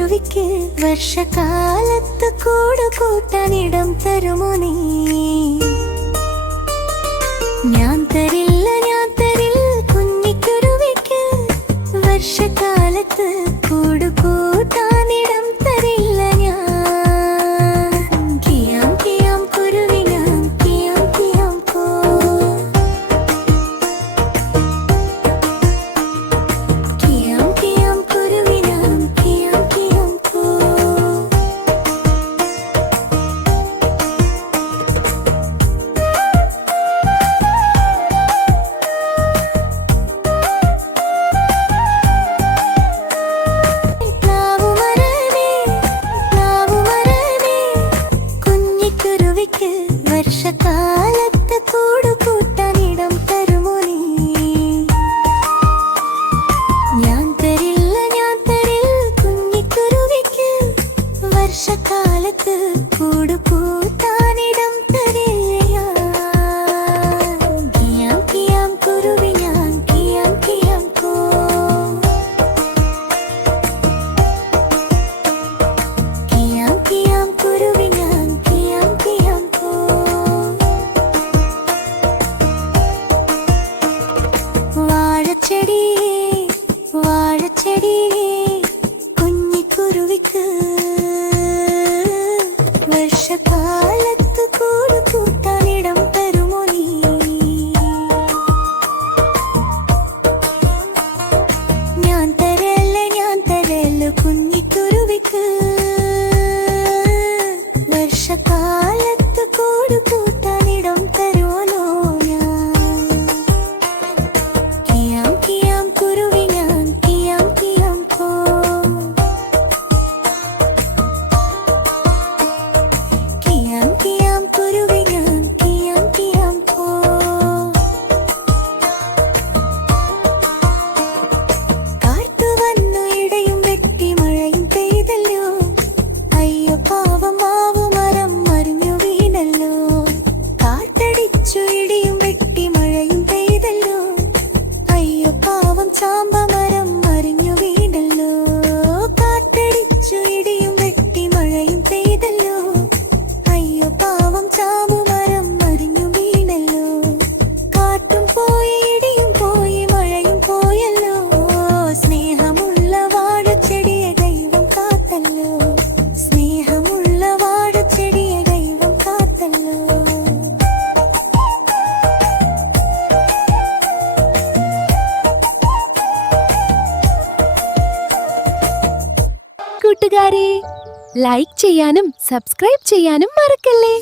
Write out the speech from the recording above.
കുഞ്ഞിക്കുരുവിക്ക് വർഷകാലത്ത് കൂട് കൂട്ടാനിടം തരുമോ നീ? ഞാൻ തരില്ല, ഞാൻ തരില്ല കുഞ്ഞിക്കുരുവിക്ക് വർഷകാലത്ത് കൂട് കൂട്ടാനിടം തരില്ല ഞാൻ. കിയാം കിയാം കുരുവിനാം കിയാം കിയാം കോ. കിയാം കിയാം കുരുവിനാം കിയാം കിയാം കോ. വർഷകാലത്ത് കൂട് കൂട്ടാനിടം തരുമോ നീ? ഞാൻ തരില്ല, ഞാൻ തരില്ല കുഞ്ഞിക്കുരുവിക്ക് വർഷകാലത്ത് കൂട് കൂട്ടാനിടം തരില്ല. കിയാം കിയാം കുരുവി ഞാൻ കിയാം കിയാം കോ. കിയാം കിയാം കുരുവി ഞാൻ കിയാം കിയാം കോ. വാഴച്ചെടിയേ വാഴച്ചെടിയേ കുഞ്ഞിക്കുരുവിക്ക് വർഷകാലത്ത് കൂട് കൂട്ടാനിടം തരുമോ നീ? ഞാൻ തരല്ല, ഞാൻ തരല്ല കുഞ്ഞിക്കുരുവിക്ക് വർഷകാലത്ത് കൂട് കൂട്ടാനിടം തരുമല്ലോ ഞാൻ. കിയാം കിയാം കുരുവി ഞാൻ കിയാം കിയാം കോ. കിയാം കിയാം കുരുവി ഞാൻ കിയാം കിയാം കോ. കാറ്റു വന്നു ഇടയും വെട്ടി മഴയും പെയ്തല്ലോ. അയ്യോ പാവം മാവു മരം മറിഞ്ഞു വീണല്ലോ. കാറ്റടിച്ചു ഇടിയും വെട്ടി മഴയും പെയ്തല്ലോ. അയ്യോ പാവം ചാമ്പ മരം മറിഞ്ഞു വീണല്ലോ. കാറ്റടിച്ചു ഇടിയും വെട്ടി മഴയും പെയ്തല്ലോ. അയ്യോ പാവം ചാമ്പ മരം മറിഞ്ഞു വീണല്ലോ. കാറ്റും പോയി ഇടിയും പോയി മഴയും പോയല്ലോ. സ്നേഹമുള്ള വാഴച്ചെടിയെ ദൈവം കാത്തല്ലോ. സ്നേഹമുള്ള വാഴച്ചെടിയെ ദൈവം കാത്തല്ലോ. കൂട്ടുകാരെ, ലൈക്ക് ചെയ്യാനും സബ്സ്ക്രൈബ് ചെയ്യാനും മറക്കല്ലേ.